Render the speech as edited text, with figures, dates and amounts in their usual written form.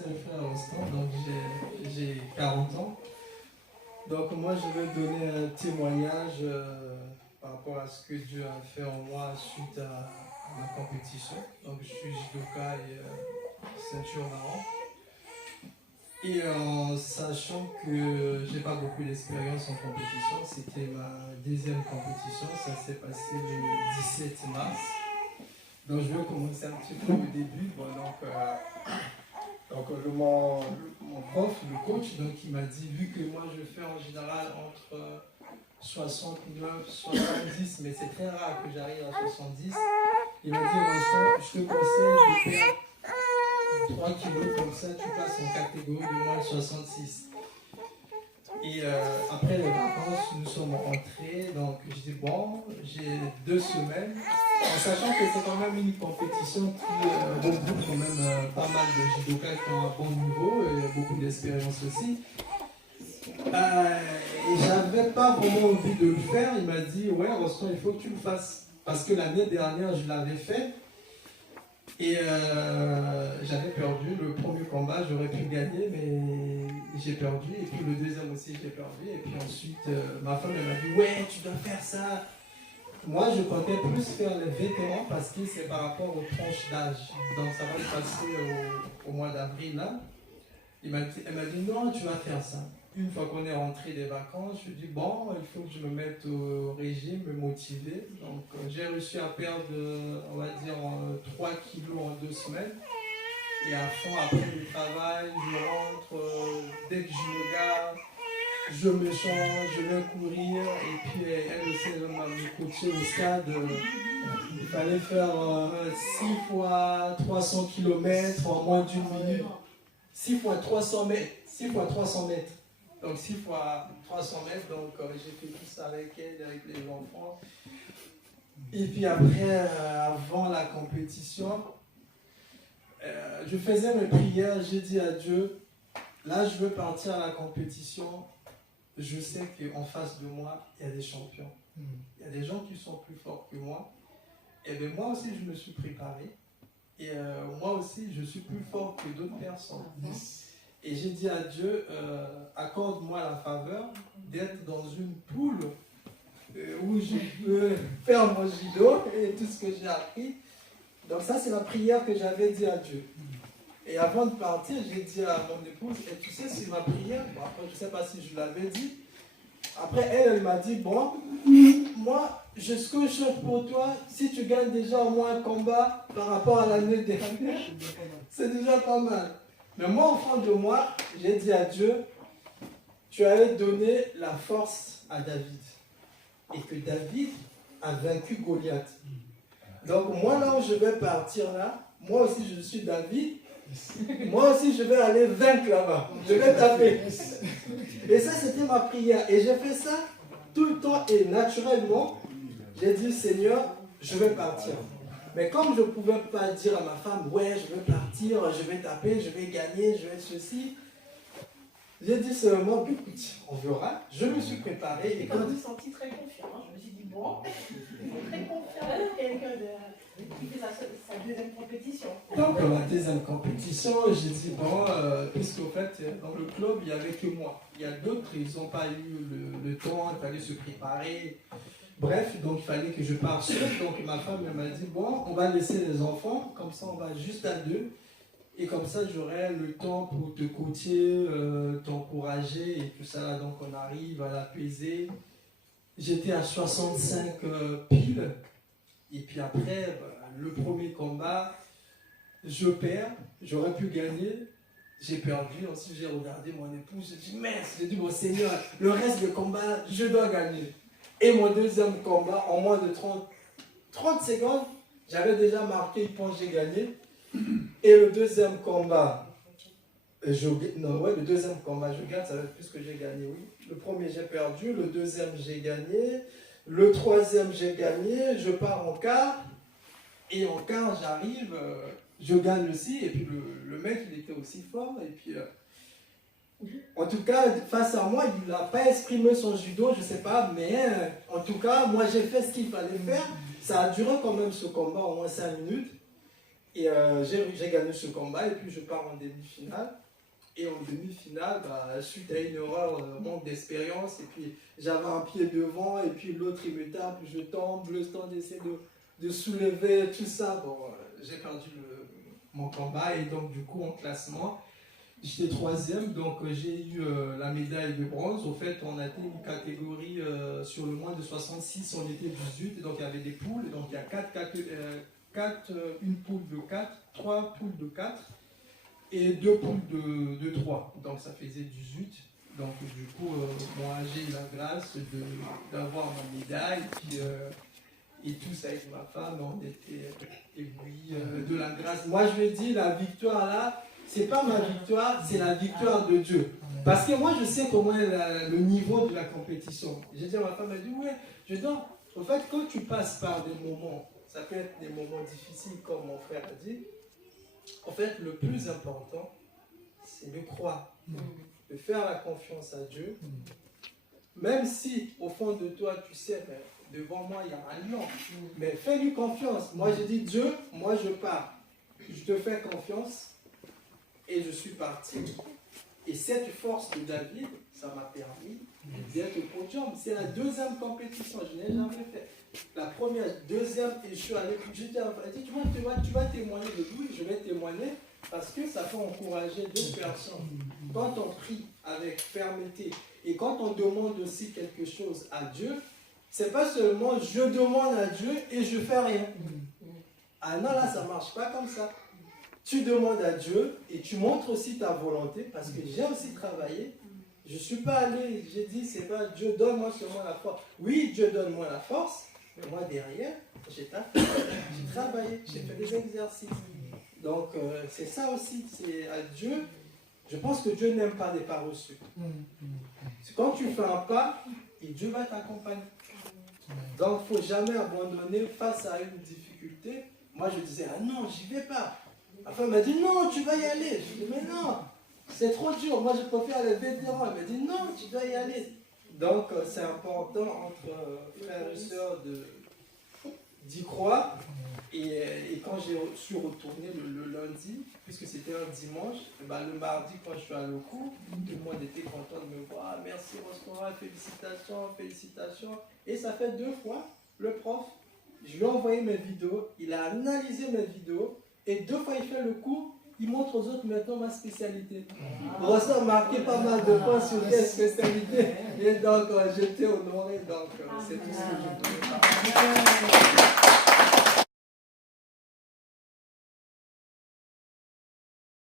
c'est le frère Rostand, donc j'ai 40 ans. Donc moi je vais donner un témoignage par rapport à ce que Dieu a fait en moi suite à ma compétition. Donc je suis judoka et ceinture marron. Et en sachant que j'ai pas beaucoup d'expérience en compétition, c'était ma deuxième compétition, ça s'est passé le 17 mars. Donc je vais commencer un petit peu au début. Bon, mon prof, le coach, donc il m'a dit, vu que moi je fais en général entre 69, 70, mais c'est très rare que j'arrive à 70, il m'a dit, Vincent, je te conseille de faire 3 kilos, comme ça tu passes en catégorie de moins de 66. Et après les vacances, nous sommes rentrés, donc je dis bon, j'ai 2 semaines, en sachant que c'est quand même une compétition qui regroupe quand même pas mal de judokas qui ont un bon niveau et beaucoup d'expérience aussi. Et j'avais pas vraiment envie de le faire, il m'a dit ouais Roston, il faut que tu le fasses, parce que l'année dernière je l'avais fait. Et j'avais perdu le premier combat, j'aurais pu gagner, mais j'ai perdu. Et puis le deuxième aussi, j'ai perdu. Et puis ensuite, ma femme elle m'a dit, ouais, tu dois faire ça. Moi, je comptais plus faire les vétérans parce que c'est par rapport aux tranches d'âge. Donc ça va se passer au mois d'avril là. Elle m'a dit, non, tu vas faire ça. Une fois qu'on est rentré des vacances, je dis, bon, il faut que je me mette au régime, me motiver. Donc, j'ai réussi à perdre, on va dire, 3 kilos en 2 semaines. Et à fond, après le travail, je rentre, dès que je me gare, je me change, je vais courir. Et puis, elle aussi, elle m'a coaché au stade. Il fallait faire 6 fois 300 km en moins d'une minute. 6 fois 300 mètres. 6 fois 300 mètres. Donc 6 fois 300 mètres, donc j'ai fait tout ça avec elle, avec les enfants. Et puis après, avant la compétition, je faisais mes prières, j'ai dit à Dieu, là je veux partir à la compétition, je sais qu'en face de moi, il y a des champions. Il y a des gens qui sont plus forts que moi. Et bien moi aussi, je me suis préparé. Et moi aussi, je suis plus fort que d'autres personnes. Et j'ai dit à Dieu, accorde-moi la faveur d'être dans une poule où je peux faire mon judo et tout ce que j'ai appris. Donc ça, c'est la prière que j'avais dit à Dieu. Et avant de partir, j'ai dit à mon épouse, et tu sais, c'est ma prière. Bon, après, je ne sais pas si je l'avais dit. Après, elle m'a dit, bon, moi, ce que je cherche pour toi, si tu gagnes déjà au moins un combat par rapport à l'année dernière, c'est déjà pas mal. Mais moi, au fond de moi, j'ai dit à Dieu, tu avais donné la force à David. Et que David a vaincu Goliath. Donc moi, là où je vais partir là, moi aussi je suis David, moi aussi je vais aller vaincre là-bas. Je vais taper. Et ça, c'était ma prière. Et j'ai fait ça tout le temps et naturellement, j'ai dit, Seigneur, je vais partir. Mais comme je ne pouvais pas dire à ma femme, ouais, je vais partir, je vais taper, je vais gagner, je vais ceci, j'ai dit seulement, écoute, on verra. Je me suis préparé. Et quand je me suis senti très confiant, je me suis dit, bon, il est très confiant avec quelqu'un qui fait sa deuxième compétition. Donc, ma deuxième compétition, j'ai dit, bon, puisqu'au fait, dans le club, il n'y avait que moi. Il y a d'autres, ils n'ont pas eu le temps, il fallait se préparer. Bref, donc il fallait que je parte seul. Donc ma femme m'a dit, bon, on va laisser les enfants, comme ça on va juste à 2. Et comme ça j'aurai le temps pour te coacher, t'encourager et tout ça. Donc on arrive à la pesée. J'étais à 65 piles. Et puis après, le premier combat, je perds. J'aurais pu gagner. J'ai perdu. Ensuite j'ai regardé mon épouse. J'ai dit, mince, j'ai dit, mon Seigneur, le reste du combat, je dois gagner. Et mon deuxième combat, en moins de 30 secondes, j'avais déjà marqué, je pense que j'ai gagné. Et le deuxième combat, le deuxième combat, je gagne, ça veut dire plus que j'ai gagné, oui. Le premier, j'ai perdu. Le deuxième, j'ai gagné. Le troisième, j'ai gagné. Je pars en quart. Et en quart, j'arrive, je gagne aussi. Et puis le mec, il était aussi fort. Et puis... en tout cas, face à moi, il n'a pas exprimé son judo, je ne sais pas, mais en tout cas, moi j'ai fait ce qu'il fallait faire. Ça a duré quand même ce combat, au moins 5 minutes. Et j'ai gagné ce combat et puis je pars en demi-finale. Et en demi-finale, suite à une erreur, manque d'expérience, et puis j'avais un pied devant, et puis l'autre il me tape, je tombe, le stand essaie de soulever, tout ça. Bon, j'ai perdu mon combat, et donc du coup en classement, j'étais 3e, donc j'ai eu la médaille de bronze. Au fait, on a été une catégorie sur le moins de 66, on était 18, et donc il y avait des poules, donc il y a une poule de 4, 3 poules de 4, et 2 poules de 3, donc ça faisait 18. Donc du coup, moi j'ai eu la grâce d'avoir ma médaille, et tous avec ma femme, on était éblouis de la grâce. Moi je me dis, la victoire là, c'est pas ma victoire, c'est la victoire de Dieu. Parce que moi je sais comment est le niveau de la compétition. J'ai dit à ma femme, elle dit, ouais, en fait quand tu passes par des moments, ça peut être des moments difficiles comme mon frère a dit, en fait, le plus important, c'est de croire, de faire la confiance à Dieu, même si au fond de toi, tu sais, devant moi, il y a un lion, mais fais-lui confiance. Moi, j'ai dit, Dieu, moi, je pars. Je te fais confiance et je suis parti. Et cette force de David, ça m'a permis d'être au podium. C'est la 2e compétition, je n'ai jamais fait. La première, 2e, et je suis allé, je dis, tu vas témoigner de lui, je vais témoigner, parce que ça peut encourager d'autres personnes. Quand on prie avec fermeté, et quand on demande aussi quelque chose à Dieu, c'est pas seulement je demande à Dieu et je fais rien. Ah non, là, ça marche pas comme ça. Tu demandes à Dieu et tu montres aussi ta volonté, parce que j'ai aussi travaillé. Je ne suis pas allé, j'ai dit, c'est pas Dieu, donne-moi seulement la force. Oui, Dieu donne-moi la force, mais moi derrière, j'ai travaillé, j'ai fait des exercices. Donc, c'est ça aussi, c'est à Dieu. Je pense que Dieu n'aime pas des paresseux. C'est quand tu fais un pas, et Dieu va t'accompagner. Donc, il ne faut jamais abandonner face à une difficulté. Moi, je disais, ah non, j'y vais pas. La femme m'a dit, non, tu vas y aller. Je dis, mais non, c'est trop dur. Moi, je préfère les vétérans. Elle m'a dit, non, tu dois y aller. Donc, c'est important entre frères et sœurs d'y croire. Et quand je suis retourné le lundi, puisque c'était un dimanche, le mardi, quand je suis allé au cours, tout le monde était content de me voir. Ah, merci Roscora, félicitations, félicitations. Et ça fait 2 fois, le prof, je lui ai envoyé mes vidéos, il a analysé mes vidéos, et 2 fois il fait le cours, il montre aux autres maintenant ma spécialité. Roscora a marqué pas mal de points sur quelle spécialité. Et donc j'étais honoré, donc c'est tout ce que je voulais faire.